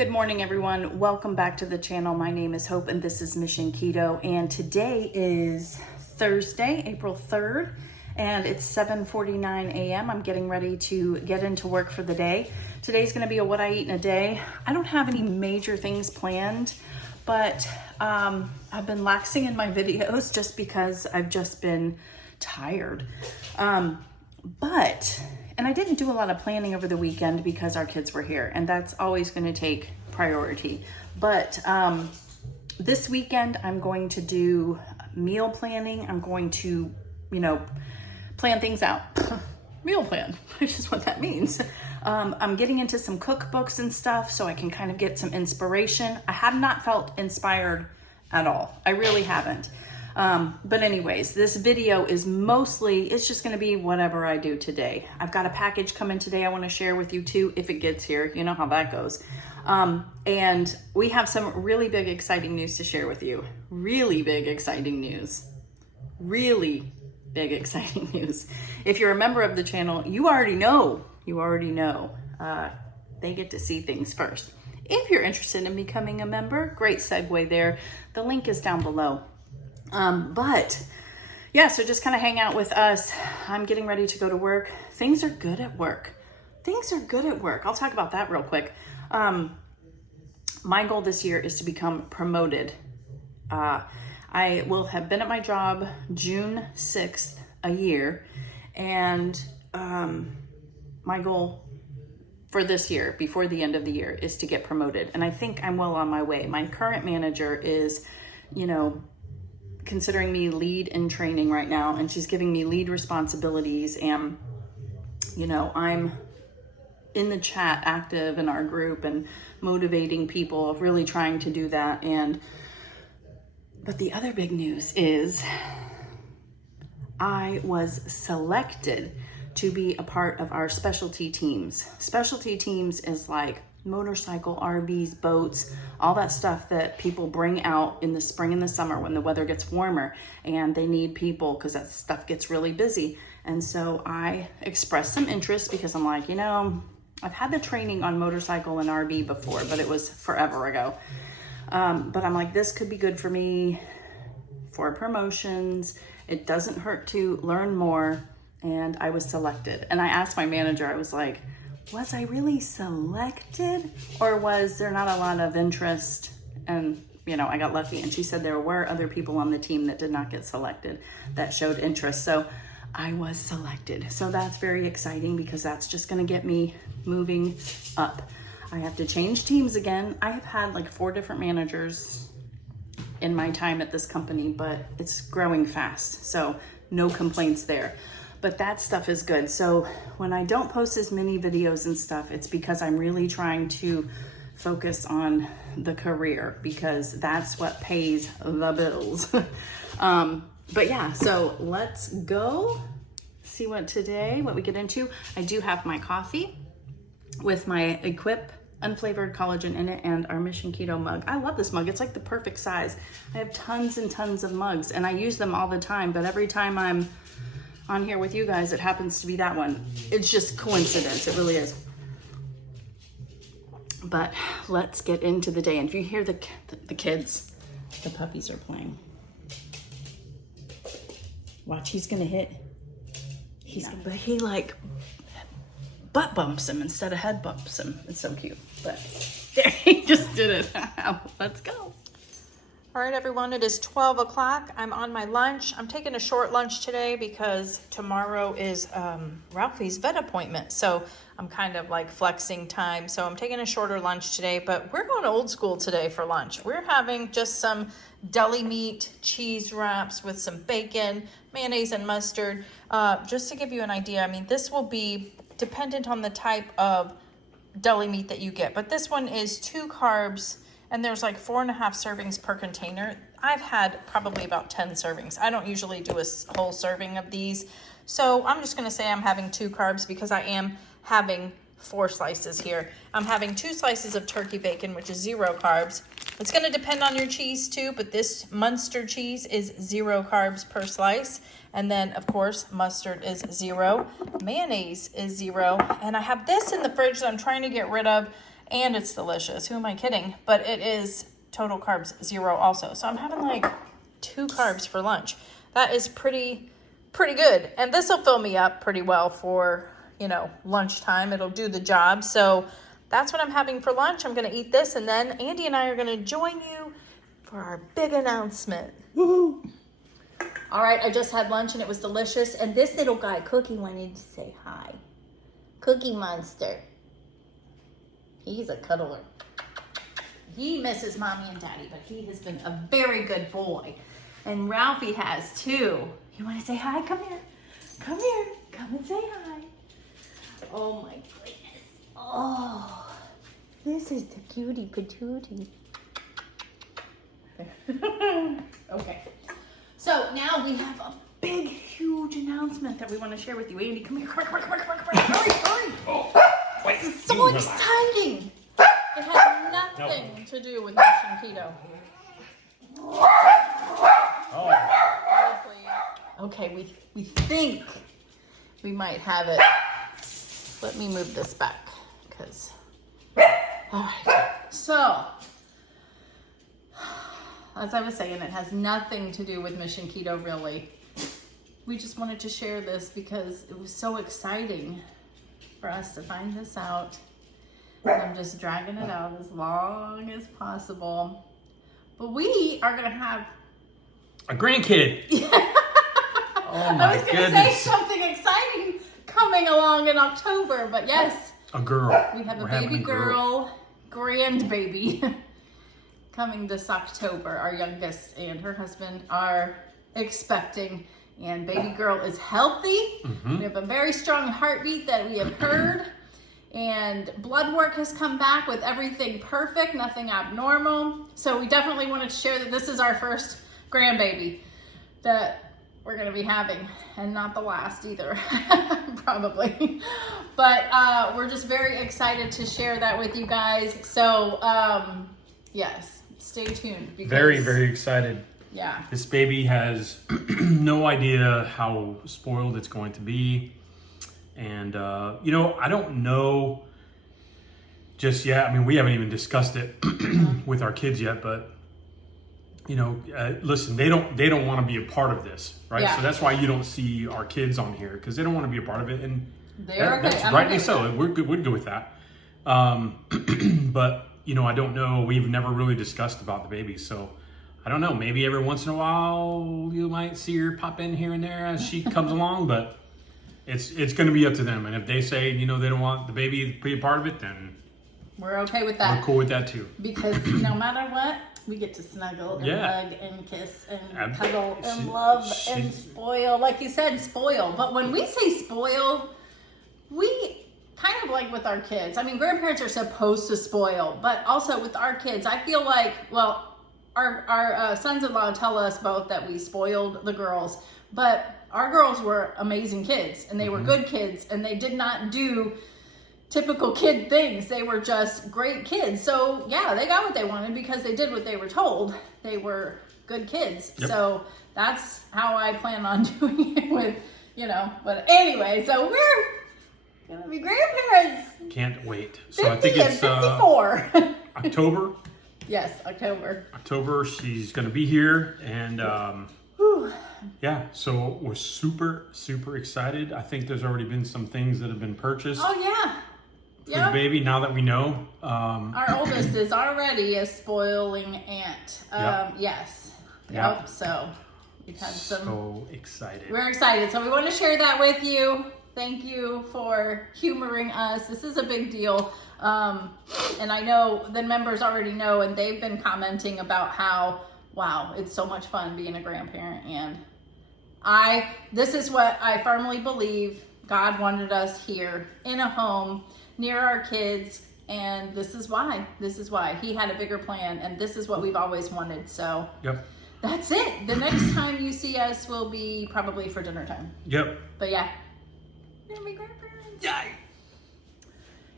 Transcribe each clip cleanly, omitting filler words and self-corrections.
Good morning, everyone. Welcome back to the channel. My name is Hope and this is Mission Keto. And today is Thursday, April 3rd, and it's 7:49 a.m. I'm getting ready to get into work for the day. Today's going to be a what I eat in a day. I don't have any major things planned, but I've been laxing in my videos just because I've just been tired. And I didn't do a lot of planning over the weekend because our kids were here, and that's always going to take priority. But this weekend, I'm going to do meal planning. I'm going to, plan things out. Meal plan, which is what that means. I'm getting into some cookbooks and stuff so I can kind of get some inspiration. I have not felt inspired at all. I really haven't. But anyways, this video is it's just going to be whatever I do today. I've got a package coming today I want to share with you too, if it gets here. You know how that goes. And we have some really big, exciting news to share with you. Really big, exciting news. Really big, exciting news. If you're a member of the channel, you already know. They get to see things first. If you're interested in becoming a member, great segue there. The link is down below. So just kind of hang out with us. I'm getting ready to go to work. Things are good at work. I'll talk about that real quick. My goal this year is to become promoted. I will have been at my job June 6th a year. And, my goal for this year, before the end of the year, is to get promoted. And I think I'm well on my way. My current manager is, considering me lead in training right now, and she's giving me lead responsibilities, and I'm in the chat, active in our group and motivating people, really trying to do that. But the other big news is I was selected to be a part of our specialty teams. Specialty teams is like motorcycle, RVs, boats, all that stuff that people bring out in the spring and the summer when the weather gets warmer and they need people because that stuff gets really busy. And so I expressed some interest because I'm like, I've had the training on motorcycle and RV before, but it was forever ago. But I'm like, this could be good for me for promotions. It doesn't hurt to learn more. And I was selected. And I asked my manager, I was like, was I really selected, or was there not a lot of interest and I got lucky? And she said there were other people on the team that did not get selected that showed interest. So I was selected. So that's very exciting because that's just going to get me moving up. I have to change teams again. I have had like 4 different managers in my time at this company, but it's growing fast. So no complaints there. But that stuff is good. So when I don't post as many videos and stuff, it's because I'm really trying to focus on the career because that's what pays the bills. But yeah, so let's go see what we get into. I do have my coffee with my Equip unflavored collagen in it and our Mission Keto mug. I love this mug. It's like the perfect size. I have tons and tons of mugs and I use them all the time, but every time I'm on here with you guys, it happens to be that one. It's just coincidence. It really is. But let's get into the day. And if you hear the kids, the puppies are playing. Watch, he's gonna hit. But he like butt bumps him instead of head bumps him. It's so cute. But there, he just did it. Let's go. All right, everyone, it is 12 o'clock. I'm on my lunch. I'm taking a short lunch today because tomorrow is Ralphie's vet appointment. So I'm kind of like flexing time. So I'm taking a shorter lunch today, but we're going old school today for lunch. We're having just some deli meat, cheese wraps with some bacon, mayonnaise and mustard. Just to give you an idea, this will be dependent on the type of deli meat that you get. But this one is 2 carbs, and there's like 4.5 servings per container. I've had probably about 10 servings. I don't usually do a whole serving of these. So I'm just gonna say I'm having 2 carbs because I am having 4 slices here. I'm having 2 slices of turkey bacon, which is 0 carbs. It's gonna depend on your cheese too, but this Munster cheese is 0 carbs per slice. And then of course, mustard is 0. Mayonnaise is 0. And I have this in the fridge that I'm trying to get rid of. and it's delicious. Who am I kidding? But it is total carbs 0 also. So I'm having like 2 carbs for lunch. That is pretty good. And this will fill me up pretty well for, you know, lunchtime. It'll do the job. So that's what I'm having for lunch. I'm going to eat this, and then Andy and I are going to join you for our big announcement. Woohoo! All right, I just had lunch and it was delicious. And this little guy, Cookie, wanted to say hi. Cookie Monster. He's a cuddler. He misses mommy and daddy, but he has been a very good boy. And Ralphie has too. You want to say hi? Come here. Come here. Come and say hi. Oh my goodness. Oh, this is the cutie patootie. Okay. So now we have a big, huge announcement that we want to share with you. Andy, come here. Come here. Hurry. Oh, wait. This is so exciting. It has nothing to do with Mission Keto. Oh. Okay, we think we might have it. Let me move this back, because, all right. So, as I was saying, it has nothing to do with Mission Keto, really. We just wanted to share this because it was so exciting for us to find this out. And I'm just dragging it out as long as possible. But we are going to have A grandkid. Oh my I was going to say goodness. something exciting coming along in October, but yes. A girl. We have a We're having baby girl, grandbaby, coming this October. Our youngest and her husband are expecting, and baby girl is healthy. Mm-hmm. We have a very strong heartbeat that we have heard, and blood work has come back with everything perfect, nothing abnormal. So we definitely wanted to share that this is our first grandbaby that we're going to be having, and not the last either, probably. But we're just very excited to share that with you guys. So, yes, stay tuned. Because, Very, very excited. Yeah. This baby has no idea how spoiled it's going to be. And, you know, I don't know just yet. I mean, we haven't even discussed it with our kids yet, but you know, listen, they don't want to be a part of this, right? Yeah. So that's why you don't see our kids on here, because they don't want to be a part of it, and They're okay. that's I'm rightly okay so. with We're good with that. But you know, I don't know. We've never really discussed about the baby, so I don't know. Maybe every once in a while you might see her pop in here and there as she comes along, but it's going to be up to them. And if they say, you know, they don't want the baby to be a part of it, then We're okay with that. we're cool with that too. Because no matter what, we get to snuggle and Yeah. hug and kiss and Ab- cuddle and she- love she- and spoil. Like you said, spoil. But when we say spoil, we kind of like with our kids. I mean, grandparents are supposed to spoil, but also with our kids, I feel like, well, our sons-in-law tell us both that we spoiled the girls, but our girls were amazing kids, and they were good kids, and they did not do typical kid things. They were just great kids. So yeah, they got what they wanted because they did what they were told. They were good kids. Yep. So that's how I plan on doing it with, you know, but anyway, so we're gonna be grandparents. Can't wait. 50 So I think and it's 54. October. Yes, October. October, she's going to be here, and Whew. yeah, so we're super excited. I think there's already been some things that have been purchased Oh yeah. for the Yep. baby, now that we know. Our oldest is already a spoiling aunt. Yep. Yes. Yep. Yep. So we've had some. So excited. We're excited. So we want to share that with you. Thank you for humoring us. This is a big deal. And I know the members already know, and they've been commenting about how, wow, it's so much fun being a grandparent. And this is what I firmly believe. God wanted us here in a home near our kids. And this is why. He had a bigger plan. And this is what we've always wanted. So Yep. that's it. The next time you see us will be probably for dinner time. Yep. But yeah. We're gonna be grandparents. Yay.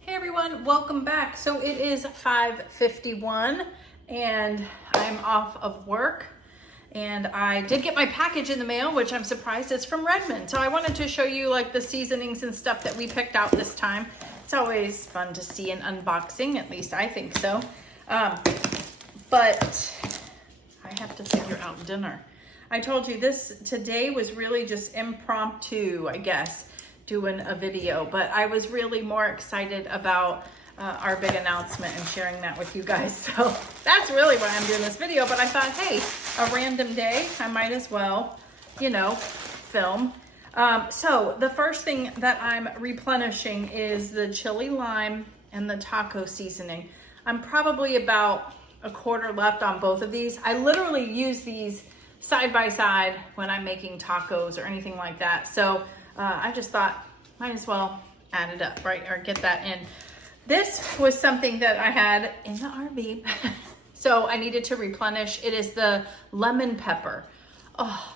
Hey everyone, welcome back. So it is 5:51 and I'm off of work, and I did get my package in the mail, which I'm surprised it's from Redmond. So I wanted to show you like the seasonings and stuff that we picked out this time. It's always fun to see an unboxing, at least I think so. But I have to figure out dinner. I told you today was really just impromptu, I guess, doing a video, but I was really more excited about our big announcement and sharing that with you guys. So that's really why I'm doing this video. But I thought, hey, a random day, I might as well, you know, film. So the first thing that I'm replenishing is the chili lime and the taco seasoning. I'm probably about a quarter left on both of these. I literally use these side by side when I'm making tacos or anything like that. So I just thought, might as well add it up, right? Or get that in. This was something that I had in the RV. So I needed to replenish. It is the lemon pepper. Oh,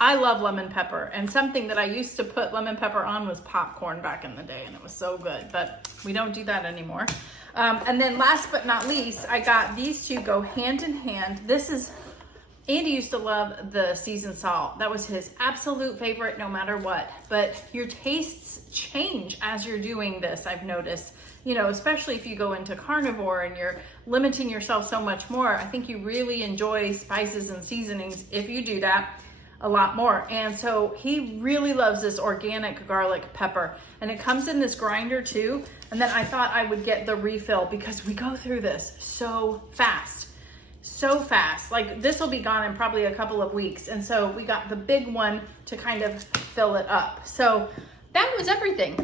I love lemon pepper, and something that I used to put lemon pepper on was popcorn back in the day, and it was so good, but we don't do that anymore. And then last but not least, I got these two go hand in hand. This is, Andy used to love the seasoned salt. That was his absolute favorite no matter what, but your tastes change as you're doing this, I've noticed. You know, especially if you go into carnivore and you're limiting yourself so much more, I think you really enjoy spices and seasonings if you do that a lot more. And so he really loves this organic garlic pepper, and it comes in this grinder too. And then I thought I would get the refill because we go through this so fast. Like this will be gone in probably a couple of weeks. And so we got the big one to kind of fill it up. So that was everything.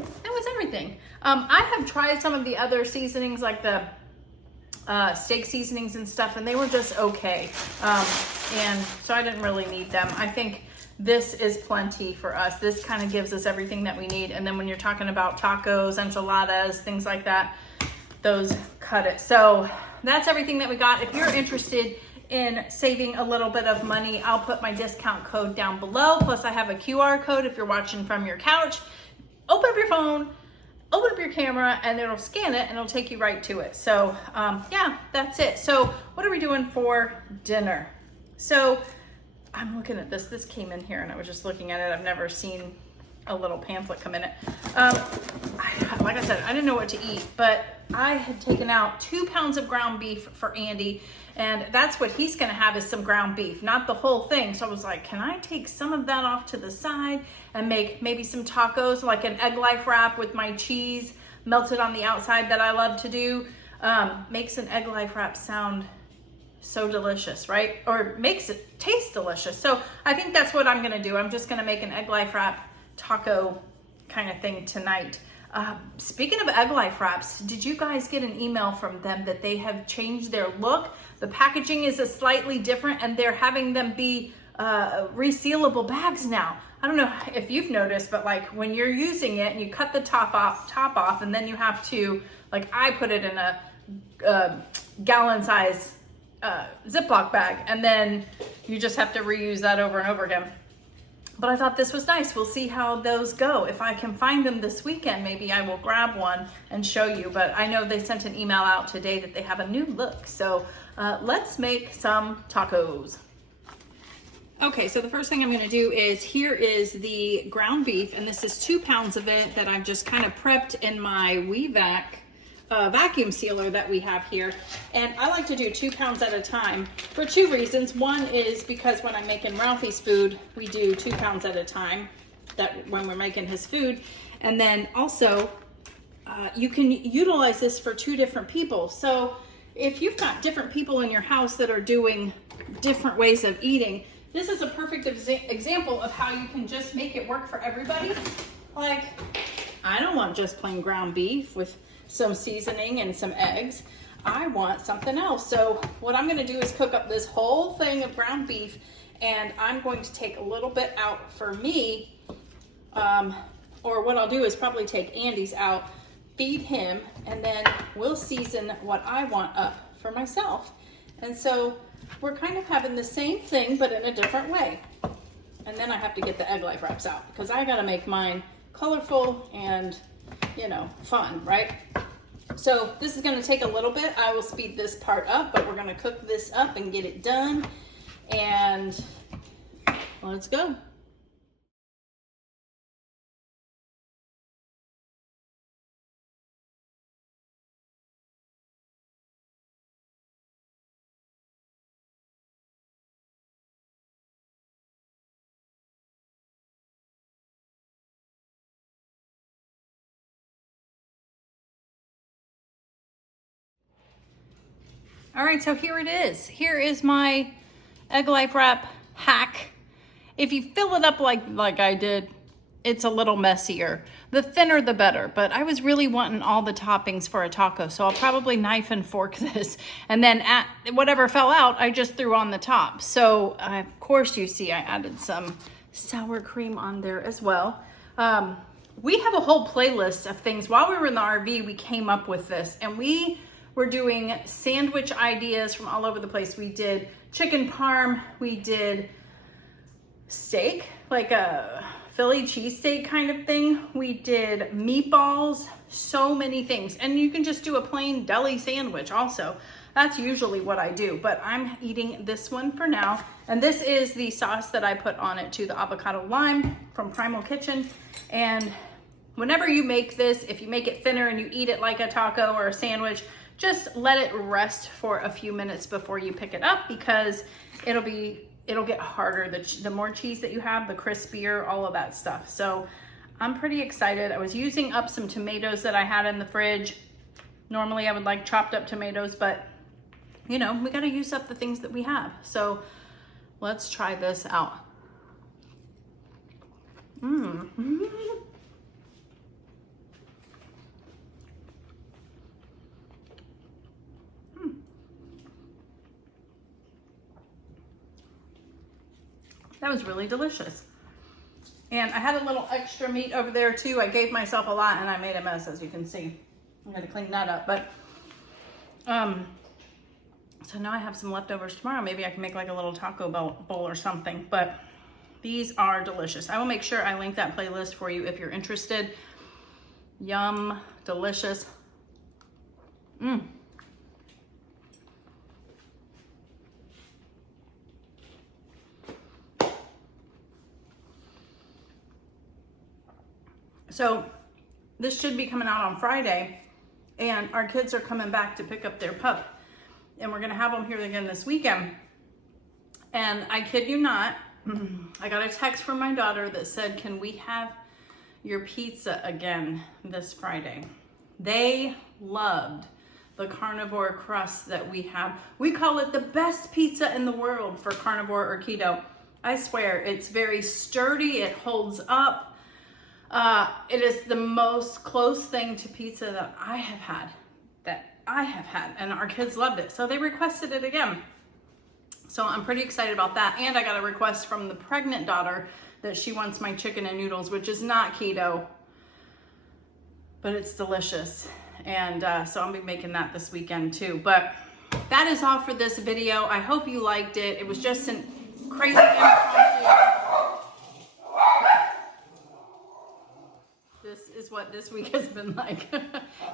I have tried some of the other seasonings, like the steak seasonings and stuff, and they were just okay. And so I didn't really need them. I think this is plenty for us. This kind of gives us everything that we need. And then when you're talking about tacos, enchiladas, things like that, those cut it. So that's everything that we got. If you're interested in saving a little bit of money, I'll put my discount code down below. Plus I have a QR code if you're watching from your couch. Open up your phone, open up your camera, and it'll scan it and it'll take you right to it. So yeah, that's it. So what are we doing for dinner? So I'm looking at this. This came in here and I was just looking at it. I've never seen a little pamphlet come in it. Like I said, I didn't know what to eat, but I had taken out 2 pounds of ground beef for Andy, and that's what he's gonna have, is some ground beef, not the whole thing. So I was like, can I take some of that off to the side and make maybe some tacos, like an egg life wrap with my cheese melted on the outside that I love to do. Makes an egg life wrap sound so delicious, right? Or makes it taste delicious. So I think that's what I'm gonna do. I'm just gonna make an egg life wrap taco kind of thing tonight. Speaking of egg life wraps, did you guys get an email from them that they have changed their look? The packaging is a slightly different, and they're having them be resealable bags now. I don't know if you've noticed, but like when you're using it and you cut the top off, and then you have to, like I put it in a gallon size Ziploc bag, and then you just have to reuse that over and over again. But I thought this was nice. We'll see how those go. If I can find them this weekend, maybe I will grab one and show you. But I know they sent an email out today that they have a new look. So let's make some tacos. Okay, so the first thing I'm gonna do is, here is the ground beef, and this is 2 pounds of it that I've just kind of prepped in my WeVac vacuum sealer that we have here. And I like to do 2 pounds at a time for 2 reasons. One is because when I'm making Ralphie's food, we do 2 pounds at a time, that when we're making his food. And then also you can utilize this for 2 different people. So if you've got different people in your house that are doing different ways of eating, this is a perfect example of how you can just make it work for everybody. Like, I don't want just plain ground beef with some seasoning and some eggs. I want something else. So what I'm gonna do is cook up this whole thing of ground beef, and I'm going to take a little bit out for me, or what I'll do is probably take Andy's out, feed him, and then we'll season what I want up for myself. And so we're kind of having the same thing, but in a different way. And then I have to get the egg life wraps out, because I gotta make mine colorful and, you know, fun, right? So this is gonna take a little bit. I will speed this part up, but we're gonna cook this up and get it done. And let's go. All right, so here it is. Here is my Egg Life wrap hack. If you fill it up like I did, it's a little messier. The thinner the better, but I was really wanting all the toppings for a taco, so I'll probably knife and fork this, and then whatever fell out, I just threw on the top. So of course you see I added some sour cream on there as well. We have a whole playlist of things. While we were in the RV, we came up with this, and we were doing sandwich ideas from all over the place. We did chicken parm, we did steak, like a Philly cheesesteak kind of thing. We did meatballs, so many things. And you can just do a plain deli sandwich also. That's usually what I do, but I'm eating this one for now. And this is the sauce that I put on it too, the avocado lime from Primal Kitchen. And whenever you make this, if you make it thinner and you eat it like a taco or a sandwich, just let it rest for a few minutes before you pick it up, because it'll get harder. The more cheese that you have, the crispier, all of that stuff. So I'm pretty excited. I was using up some tomatoes that I had in the fridge. Normally I would like chopped up tomatoes, but you know, we got to use up the things that we have. So let's try this out. That was really delicious. And I had a little extra meat over there too. I gave myself a lot and I made a mess, as you can see. I'm gonna clean that up. But so now I have some leftovers tomorrow. Maybe I can make like a little taco bowl or something. But these are delicious. I will make sure I link that playlist for you if you're interested. Yum, delicious. So this should be coming out on Friday, and our kids are coming back to pick up their pup, and we're gonna have them here again this weekend. And I kid you not, I got a text from my daughter that said, can we have your pizza again this Friday? They loved the carnivore crust that we have. We call it the best pizza in the world for carnivore or keto. I swear, it's very sturdy, it holds up. It is the most close thing to pizza that I have had, and our kids loved it. So they requested it again. So I'm pretty excited about that. And I got a request from the pregnant daughter that she wants my chicken and noodles, which is not keto, but it's delicious. And so I'll be making that this weekend too. But that is all for this video. I hope you liked it. It was just a crazy impromptu. This is what this week has been like.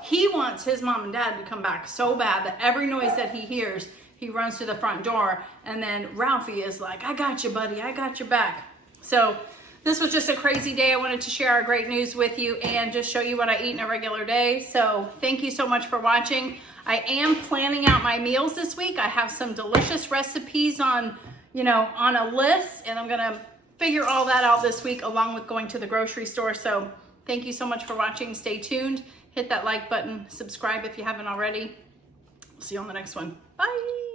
He wants his mom and dad to come back so bad that every noise that he hears, he runs to the front door, and then Ralphie is like, I got you, buddy, I got your back. So this was just a crazy day. I wanted to share our great news with you and just show you what I eat in a regular day. So thank you so much for watching. I am planning out my meals this week. I have some delicious recipes on a list, and I'm gonna figure all that out this week along with going to the grocery store. So thank you so much for watching. Stay tuned. Hit that like button. Subscribe if you haven't already. See you on the next one. Bye.